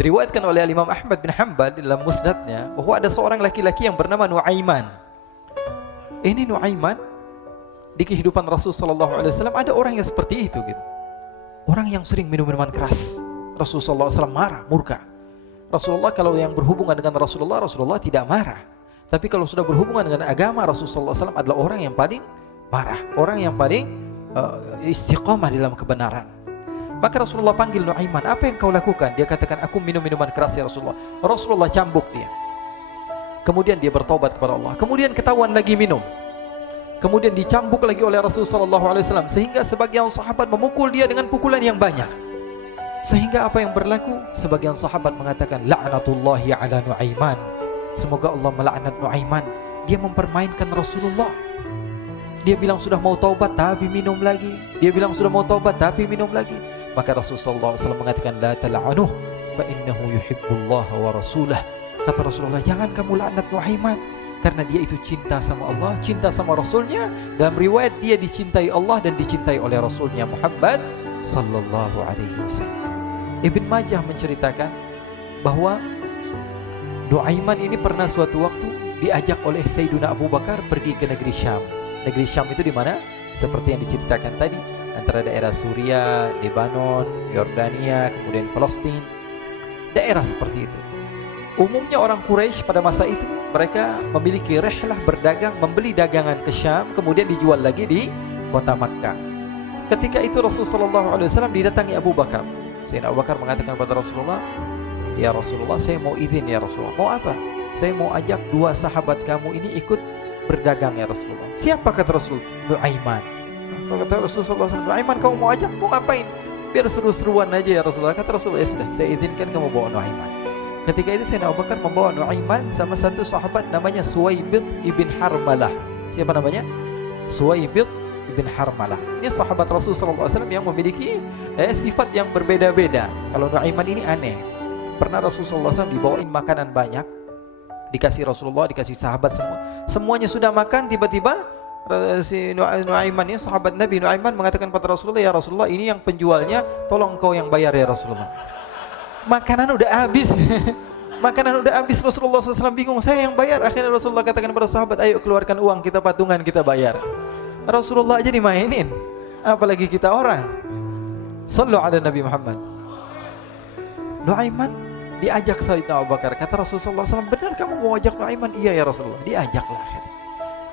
Diriwayatkan oleh Imam Ahmad bin Hanbal dalam musnadnya bahwa ada seorang laki-laki yang bernama Nuaiman. Ini Nuaiman di kehidupan Rasul sallallahu alaihi wasallam ada orang yang seperti itu gitu. Orang yang sering minum minuman keras. Rasul sallallahu alaihi wasallam marah, murka. Rasulullah kalau yang berhubungan dengan Rasulullah tidak marah. Tapi kalau sudah berhubungan dengan agama, Rasul sallallahu alaihi wasallam adalah orang yang paling marah, orang yang paling istiqamah dalam kebenaran. Maka Rasulullah panggil Nuaiman, apa yang kau lakukan? Dia katakan, aku minum minuman keras ya Rasulullah. Rasulullah cambuk dia. Kemudian dia bertobat kepada Allah. Kemudian ketahuan lagi minum. Kemudian dicambuk lagi oleh Rasulullah sallallahu alaihi wasallam, sehingga sebagian sahabat memukul dia dengan pukulan yang banyak. Sehingga apa yang berlaku? Sebagian sahabat mengatakan, la'natullahi ala Nuaiman. Semoga Allah melaknat Nuaiman. Dia mempermainkan Rasulullah. Dia bilang sudah mau taubat tapi minum lagi. Dia bilang sudah mau taubat tapi minum lagi. Maka Rasulullah SAW mengatakan, la tal'anuh fa innahu yuhibbullaha wa rasulah. Kata Rasulullah, jangan kamu laknat Nuaiman, karena dia itu cinta sama Allah, cinta sama Rasulnya. Dalam riwayat dia dicintai Allah dan dicintai oleh Rasulnya Muhammad sallallahu alaihi wasallam. Ibn Majah menceritakan bahwa Nuaiman ini pernah suatu waktu diajak oleh Sayyidina Abu Bakar pergi ke negeri Syam. Negeri Syam itu di mana? Seperti yang diceritakan tadi, antara daerah Suriah, Lebanon, Yordania, kemudian Palestina. Daerah seperti itu. Umumnya orang Quraisy pada masa itu mereka memiliki rihlah berdagang, membeli dagangan ke Syam, kemudian dijual lagi di kota Makkah. Ketika itu Rasulullah SAW didatangi Abu Bakar. Sayyidina Abu Bakar mengatakan kepada Rasulullah, ya Rasulullah, saya mau izin ya Rasulullah. Mau apa? Saya mau ajak dua sahabat kamu ini ikut berdagang ya Rasulullah. Siapa kata Rasul? Nuaiman. Kata Rasulullah SAW, Nuaiman kamu mau ajak? Mau ngapain? Biar seru-seruan aja ya Rasulullah. Kata Rasulullah, ya sudah, saya izinkan kamu bawa Nuaiman. Ketika itu Sayyidina Abu Bakar membawa Nuaiman sama satu sahabat namanya Suwaibid ibn Harmalah. Siapa namanya? Suwaibid ibn Harmalah. Ini sahabat Rasulullah SAW yang memiliki sifat yang berbeda-beda. Kalau Nuaiman ini aneh. Pernah Rasulullah SAW dibawain makanan banyak, dikasih Rasulullah, dikasih sahabat semua. Semuanya sudah makan, tiba-tiba si Nuaiman ini, sahabat Nabi Nuaiman mengatakan kepada Rasulullah, ya Rasulullah, ini yang penjualnya, tolong kau yang bayar ya Rasulullah. Makanan udah habis. Makanan udah habis, Rasulullah SAW bingung, saya yang bayar. Akhirnya Rasulullah katakan kepada sahabat, ayo keluarkan uang, kita patungan, kita bayar. Rasulullah aja dimainin, apalagi kita orang. Sallu ala Nabi Muhammad. Nuaiman diajak Sayyidina Abu Bakar. Kata Rasulullah SAW, benar kamu mau ajak Nuaiman? Iya ya Rasulullah. Diajaklah akhirnya.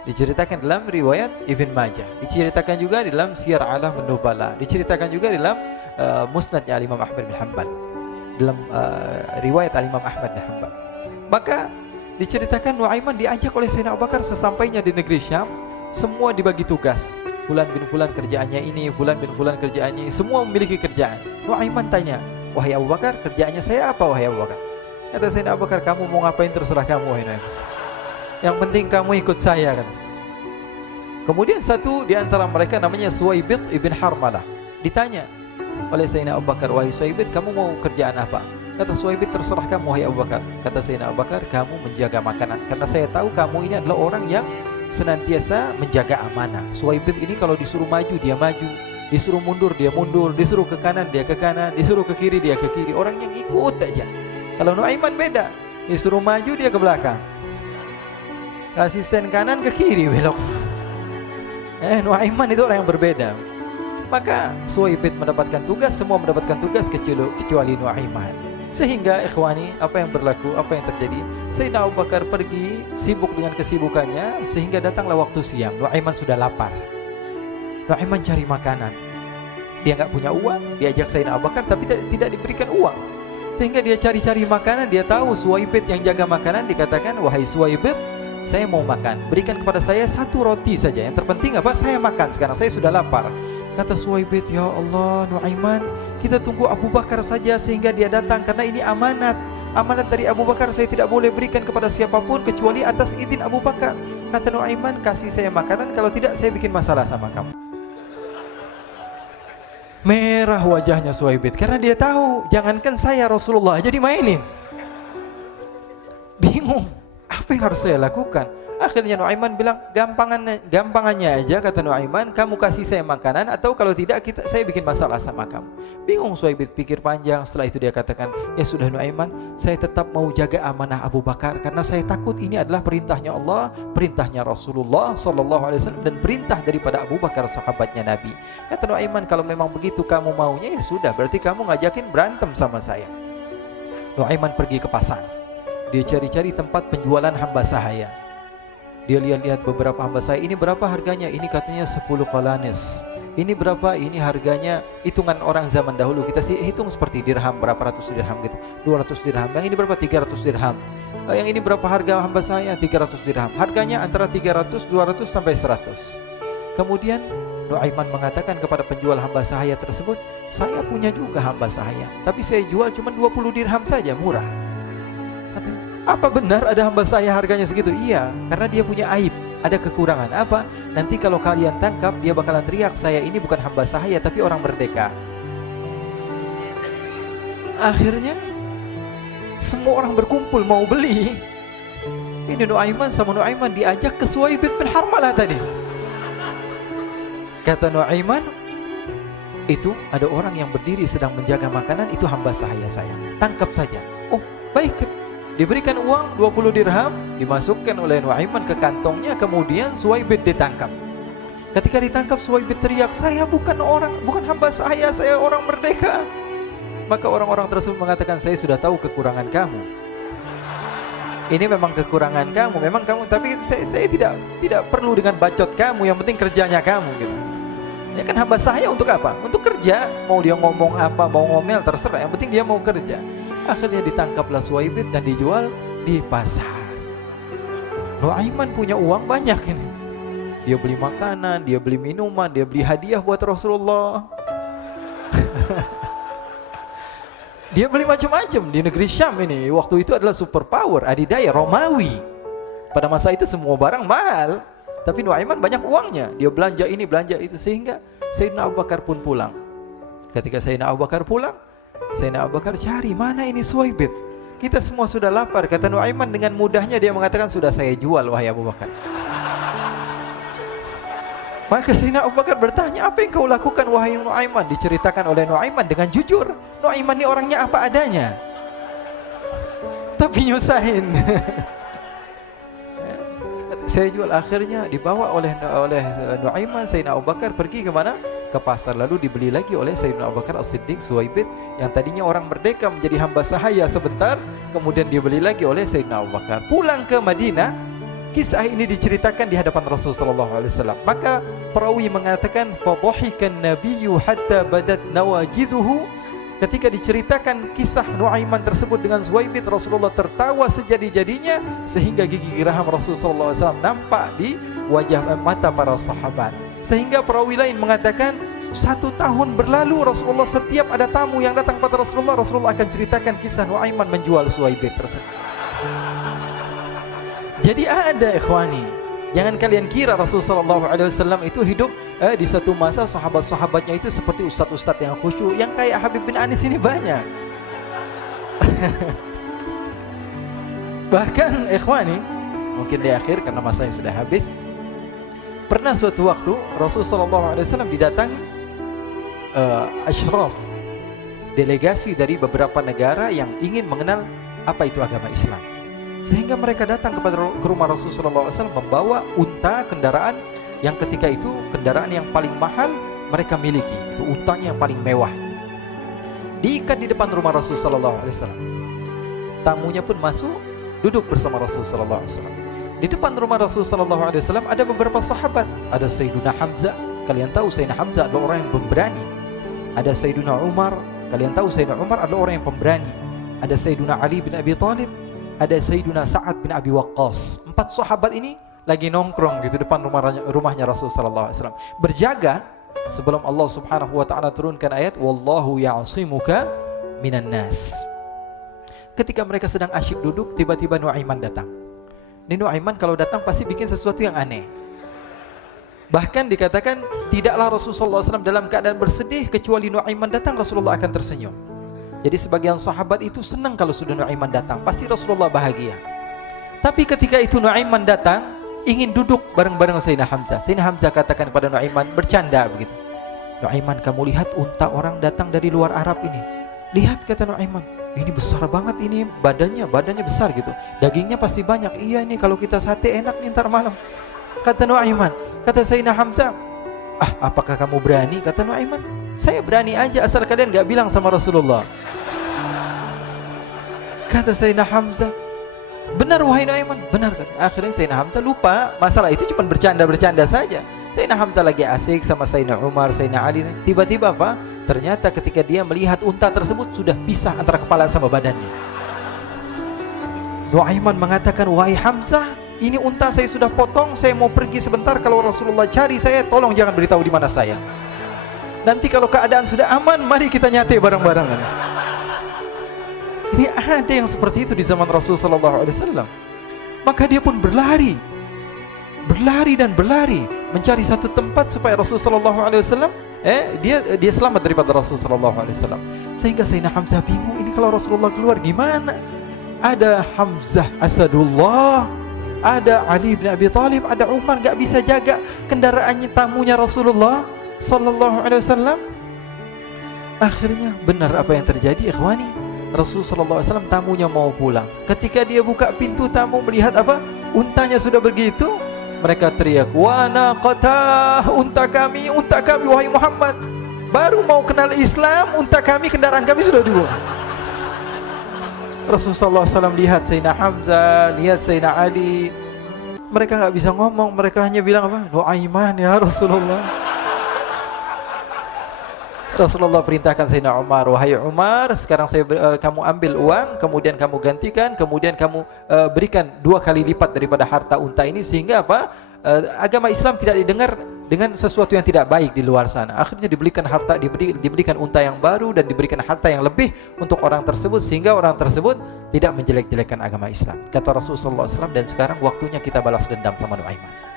Diceritakan dalam riwayat Ibn Majah, diceritakan juga dalam Siyar A'lam An-Nubala, diceritakan juga dalam Musnadnya Imam Ahmad bin Hanbal, dalam riwayat Imam Ahmad bin Hanbal. Maka diceritakan Nuaiman diajak oleh Sayyidina Abu Bakar. Sesampainya di negeri Syam, semua dibagi tugas. Fulan bin Fulan kerjaannya ini, Fulan bin Fulan kerjaannya ini, semua memiliki kerjaan. Nuaiman tanya, wahai Abu Bakar, kerjaannya saya apa wahai Abu Bakar? Kata Sayyidina Abu Bakar, kamu mau ngapain terserah kamu wahai Nuaiman. Yang penting kamu ikut saya kan. Kemudian satu di antara mereka namanya Suwaibid ibn Harmalah. Ditanya oleh Sayyidina Abu Bakar, wahai Suwaibid, kamu mau kerjaan apa? Kata Suwaibid, terserah kamu wahai Abu Bakar. Kata Sayyidina Abu Bakar, kamu menjaga makanan, karena saya tahu kamu ini adalah orang yang senantiasa menjaga amanah. Suwaibid ini kalau disuruh maju dia maju, disuruh mundur dia mundur, disuruh ke kanan dia ke kanan, disuruh ke kiri dia ke kiri. Orang yang ikut aja. Kalau Nuaiman beda, disuruh maju dia ke belakang, kasih sen kanan ke kiri belok. Nuaiman itu orang yang berbeda. Maka Suwaibid mendapatkan tugas, semua mendapatkan tugas kecuali Nuaiman. Sehingga ikhwani, apa yang berlaku, apa yang terjadi? Sayyidina Abu Bakar pergi sibuk dengan kesibukannya, sehingga datanglah waktu siang. Nuaiman sudah lapar. Nuaiman cari makanan. Dia nggak punya uang, diajak Sayyidina Abu Bakar tapi tidak diberikan uang. Sehingga dia cari-cari makanan. Dia tahu Suwaibid yang jaga makanan. Dikatakan, wahai Suwaibid, saya mau makan, berikan kepada saya satu roti saja. Yang terpenting apa? Saya makan sekarang, saya sudah lapar. Kata Suwaibid, ya Allah Nuaiman, kita tunggu Abu Bakar saja sehingga dia datang, karena ini amanat. Amanat dari Abu Bakar, saya tidak boleh berikan kepada siapapun kecuali atas izin Abu Bakar. Kata Nuaiman, kasih saya makanan, kalau tidak saya bikin masalah sama kamu. Merah wajahnya Suwaibid, karena dia tahu, jangankan saya, Rasulullah aja dimainin. Bingung, apa yang harus saya lakukan? Akhirnya Nuaiman bilang, gampangannya aja, kata Nuaiman, kamu kasih saya makanan, atau kalau tidak saya bikin masalah sama kamu. Bingung Suhaib pikir panjang. Setelah itu dia katakan, ya sudah Nuaiman, saya tetap mau jaga amanah Abu Bakar, karena saya takut ini adalah perintahnya Allah, perintahnya Rasulullah SAW, dan perintah daripada Abu Bakar, sahabatnya Nabi. Kata Nuaiman, kalau memang begitu kamu maunya, ya sudah, berarti kamu ngajakin berantem sama saya. Nuaiman pergi ke pasar. Dia cari-cari tempat penjualan hamba sahaya. Dia lihat-lihat beberapa hamba sahaya. Ini berapa harganya? Ini katanya 10 qalanis. Ini berapa? Ini harganya, hitungan orang zaman dahulu, kita sih hitung seperti dirham, berapa ratus dirham gitu, 200 dirham. Yang ini berapa? 300 dirham. Yang ini berapa harga hamba sahaya? 300 dirham. Harganya antara 300, 200 sampai 100. Kemudian Nuaiman mengatakan kepada penjual hamba sahaya tersebut, saya punya juga hamba sahaya, tapi saya jual cuma 20 dirham saja, murah. Katanya, apa benar ada hamba saya harganya segitu? Iya, karena dia punya aib, ada kekurangan. Apa? Nanti kalau kalian tangkap, dia bakalan teriak, saya ini bukan hamba sahaya tapi orang merdeka. Akhirnya semua orang berkumpul mau beli. Ini Nuaiman sama Nuaiman diajak ke Suhaib bin Harmalah tadi. Kata Nuaiman, itu ada orang yang berdiri sedang menjaga makanan, itu hamba sahaya saya, tangkap saja. Oh baik. Diberikan uang 20 dirham, dimasukkan oleh Nuaiman ke kantongnya. Kemudian Suhaib ditangkap. Ketika ditangkap, Suhaib teriak, saya bukan hamba saya orang merdeka. Maka orang-orang tersebut mengatakan, saya sudah tahu kekurangan kamu. Ini memang kekurangan kamu, memang kamu, tapi saya tidak perlu dengan bacot kamu, yang penting kerjanya kamu gitu. Ya kan hamba saya untuk apa? Untuk kerja. Mau dia ngomong apa, mau ngomel terserah, yang penting dia mau kerja. Akhirnya ditangkaplah Suhaib dan dijual di pasar. Nuaiman punya uang banyak ini. Dia beli makanan, dia beli minuman, dia beli hadiah buat Rasulullah. Dia beli macam-macam di negeri Syam ini. Waktu itu adalah superpower, adidaya Romawi. Pada masa itu semua barang mahal, tapi Nuaiman banyak uangnya. Dia belanja ini, belanja itu, sehingga Sayyidina Abu Bakar pun pulang. Ketika Sayyidina Abu Bakar pulang, Sayyidina Abu Bakar cari, mana ini Suhaib? Kita semua sudah lapar. Kata Nuaiman dengan mudahnya dia mengatakan, sudah saya jual wahai Abu Bakar. Maka Sayyidina Abu Bakar bertanya, apa yang kau lakukan wahai Nuaiman? Diceritakan oleh Nuaiman dengan jujur. Nuaiman ini orangnya apa adanya, tapi nyusahin. Saya jual. Akhirnya dibawa oleh Nuaiman, Sayyidina Abu Bakar pergi ke mana? Ke pasar. Lalu dibeli lagi oleh Sayyidina Abu Bakar As-Siddiq, Suhaib yang tadinya orang merdeka menjadi hamba sahaya sebentar, kemudian dibeli lagi oleh Sayyidina Abu Bakar. Pulang ke Madinah, kisah ini diceritakan di hadapan Rasulullah SAW. Maka perawi mengatakan, fadhahikan nabiyyu hatta badat nawajiduhu. Ketika diceritakan kisah Nuaiman tersebut dengan Suhaib, Rasulullah tertawa sejadi-jadinya sehingga gigi geraham Rasulullah SAW nampak di wajah mata para sahabat. Sehingga perawi lain mengatakan, 1 tahun berlalu Rasulullah, setiap ada tamu yang datang pada Rasulullah akan ceritakan kisah Nuaiman menjual Suhaib tersebut. Jadi ada ikhwani, jangan kalian kira Rasulullah SAW itu hidup di satu masa sahabat-sahabatnya itu seperti ustadz-ustadz yang khusyuk, yang kayak Habib bin Anis ini banyak. Bahkan ikhwani, mungkin di akhir karena masanya sudah habis, pernah suatu waktu Rasulullah SAW didatangi asyraf, delegasi dari beberapa negara yang ingin mengenal apa itu agama Islam. Sehingga mereka datang ke rumah Rasulullah SAW membawa unta, kendaraan yang ketika itu kendaraan yang paling mahal mereka miliki. Itu untanya yang paling mewah. Diikat di depan rumah Rasulullah SAW. Tamunya pun masuk, duduk bersama Rasulullah SAW. Di depan rumah Rasulullah SAW ada beberapa sahabat. Ada Sayyiduna Hamzah. Kalian tahu Sayyidina Hamzah adalah orang yang pemberani. Ada Sayyiduna Umar. Kalian tahu Sayyidina Umar adalah orang yang pemberani. Ada Sayyiduna Ali bin Abi Thalib. Ada Sayyiduna Sa'ad bin Abi Waqqas. 4 sahabat ini lagi nongkrong gitu depan rumahnya Rasulullah SAW, berjaga sebelum Allah Subhanahu wa taala turunkan ayat wallahu ya'simuka minan nas. Ketika mereka sedang asyik duduk, tiba-tiba Nuaiman datang. Ini Nuaiman kalau datang pasti bikin sesuatu yang aneh. Bahkan dikatakan tidaklah Rasulullah SAW dalam keadaan bersedih, kecuali Nuaiman datang Rasulullah akan tersenyum. Jadi sebagian sahabat itu senang kalau sudah Nuaiman datang, pasti Rasulullah bahagia. Tapi ketika itu Nuaiman datang, ingin duduk bareng-bareng Sayyidina Hamzah. Sayyidina Hamzah katakan kepada Nuaiman, bercanda begitu. Nuaiman, kamu lihat unta orang datang dari luar Arab ini. Lihat, kata Nuaiman, ini besar banget ini, badannya besar gitu. Dagingnya pasti banyak. Iya, ini kalau kita sate enak nih ntar malam. Kata Nuaiman. Kata Sayyidina Hamzah, apakah kamu berani? Kata Nuaiman, saya berani aja asal kalian gak bilang sama Rasulullah. Kata Sayyidina Hamzah, benar wahai Nuaiman, benar kan? Akhirnya Sayyidina Hamzah lupa masalah itu, cuma bercanda-bercanda saja. Sayyidina Hamzah lagi asik sama Sayyidina Umar, Sayyidina Ali. Tiba-tiba apa? Ternyata ketika dia melihat unta tersebut sudah pisah antara kepala sama badannya. Nuaiman mengatakan, wahai Hamzah, ini unta saya sudah potong, saya mau pergi sebentar. Kalau Rasulullah cari saya, tolong jangan beritahu di mana saya. Nanti kalau keadaan sudah aman, mari kita nyate bareng-bareng. Ini ada yang seperti itu di zaman Rasulullah SAW. Maka dia pun berlari dan berlari mencari satu tempat supaya Rasulullah SAW dia selamat daripada Rasulullah SAW. Sehingga Sayyidina Hamzah bingung, ini kalau Rasulullah keluar gimana? Ada Hamzah Asadullah, ada Ali bin Abi Thalib, ada Umar, gak bisa jaga kendaraannya, tamunya Rasulullah SAW. Akhirnya benar apa yang terjadi, ikhwani. Rasulullah SAW tamunya mau pulang. Ketika dia buka pintu tamu melihat apa? Untanya sudah begitu. Mereka teriak, wa naqatah, unta kami wahai Muhammad. Baru mau kenal Islam, unta kami, kendaraan kami sudah dibuang. Rasulullah SAW lihat Sayyidina Hamzah, lihat Sayyidina Ali. Mereka gak bisa ngomong, mereka hanya bilang apa? Nuaiman ya Rasulullah. Rasulullah perintahkan Sayyidina Umar, wahai Umar, sekarang kamu ambil uang, kemudian kamu gantikan, kemudian kamu berikan 2 kali lipat daripada harta unta ini, sehingga apa? Agama Islam tidak didengar dengan sesuatu yang tidak baik di luar sana. Akhirnya diberikan harta, diberikan unta yang baru dan diberikan harta yang lebih untuk orang tersebut, sehingga orang tersebut tidak menjelek-jelekan agama Islam. Kata Rasulullah SAW, dan sekarang waktunya kita balas dendam sama Nuaiman.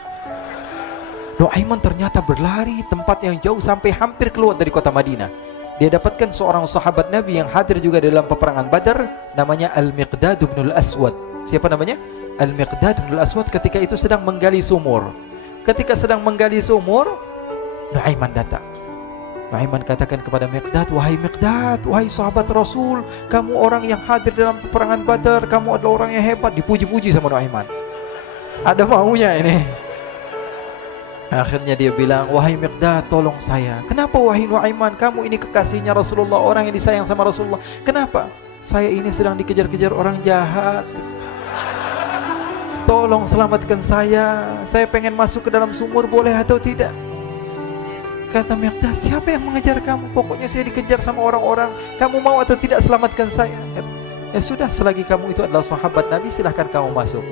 Nuaiman ternyata berlari tempat yang jauh sampai hampir keluar dari kota Madinah. Dia dapatkan seorang sahabat Nabi yang hadir juga dalam peperangan Badar, namanya Al-Miqdad bin Al-Aswad. Siapa namanya? Al-Miqdad bin Al-Aswad ketika itu sedang menggali sumur. Ketika sedang menggali sumur, Nuaiman datang. Nuaiman katakan kepada Miqdad, wahai Miqdad, wahai sahabat Rasul, kamu orang yang hadir dalam peperangan Badar, kamu adalah orang yang hebat. Dipuji-puji sama Nuaiman. Ada maunya ini. Akhirnya dia bilang, wahai Miqdad, tolong saya. Kenapa wahai Nuaiman, kamu ini kekasihnya Rasulullah, orang yang disayang sama Rasulullah. Kenapa? Saya ini sedang dikejar-kejar orang jahat. Tolong selamatkan saya. Saya pengen masuk ke dalam sumur, boleh atau tidak? Kata Miqdad, siapa yang mengejar kamu? Pokoknya saya dikejar sama orang-orang. Kamu mau atau tidak selamatkan saya? Ya sudah, selagi kamu itu adalah sahabat Nabi, silahkan kamu masuk.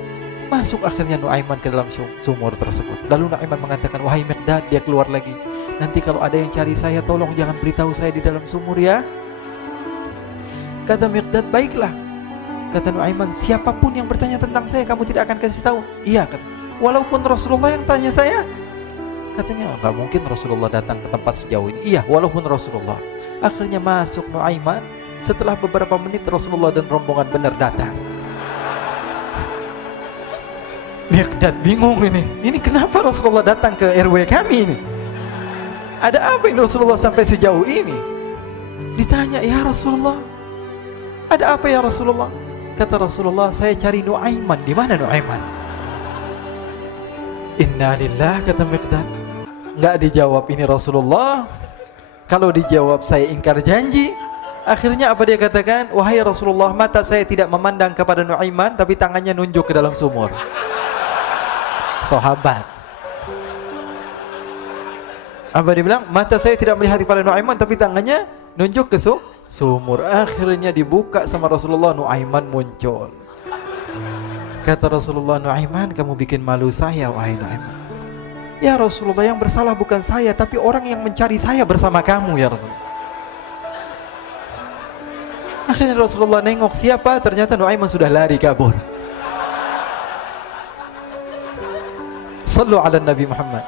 Masuk akhirnya Nuaiman ke dalam sumur tersebut. Lalu Nuaiman mengatakan, wahai Miqdad, dia keluar lagi. Nanti kalau ada yang cari saya, tolong jangan beritahu saya di dalam sumur ya. Kata Miqdad, baiklah. Kata Nuaiman, siapapun yang bertanya tentang saya, kamu tidak akan kasih tahu? Iya, kata. Walaupun Rasulullah yang tanya saya? Katanya, enggak mungkin Rasulullah datang ke tempat sejauh ini. Iya, walaupun Rasulullah. Akhirnya masuk Nuaiman. Setelah beberapa menit Rasulullah dan rombongan benar datang. Miqdad bingung ini. Ini kenapa Rasulullah datang ke RW kami ini? Ada apa ini Rasulullah sampai sejauh ini? Ditanya, ya Rasulullah, ada apa ya Rasulullah? Kata Rasulullah, saya cari Nuaiman. Di mana Nuaiman? Innalillah, kata Miqdad. Enggak dijawab ini Rasulullah. Kalau dijawab saya ingkar janji. Akhirnya apa dia katakan? Wahai Rasulullah, mata saya tidak memandang kepada Nuaiman, tapi tangannya nunjuk ke dalam sumur. Sahabat. Apa dia bilang? Mata saya tidak melihat kepada Nuaiman, tapi tangannya nunjuk ke sumur. Akhirnya dibuka sama Rasulullah, Nuaiman muncul. Kata Rasulullah, Nuaiman, kamu bikin malu saya, wahai Nuaiman. Ya Rasulullah, yang bersalah bukan saya, tapi orang yang mencari saya bersama kamu ya Rasulullah. Akhirnya Rasulullah nengok siapa, ternyata Nuaiman sudah lari kabur. Sallu ala Nabi Muhammad.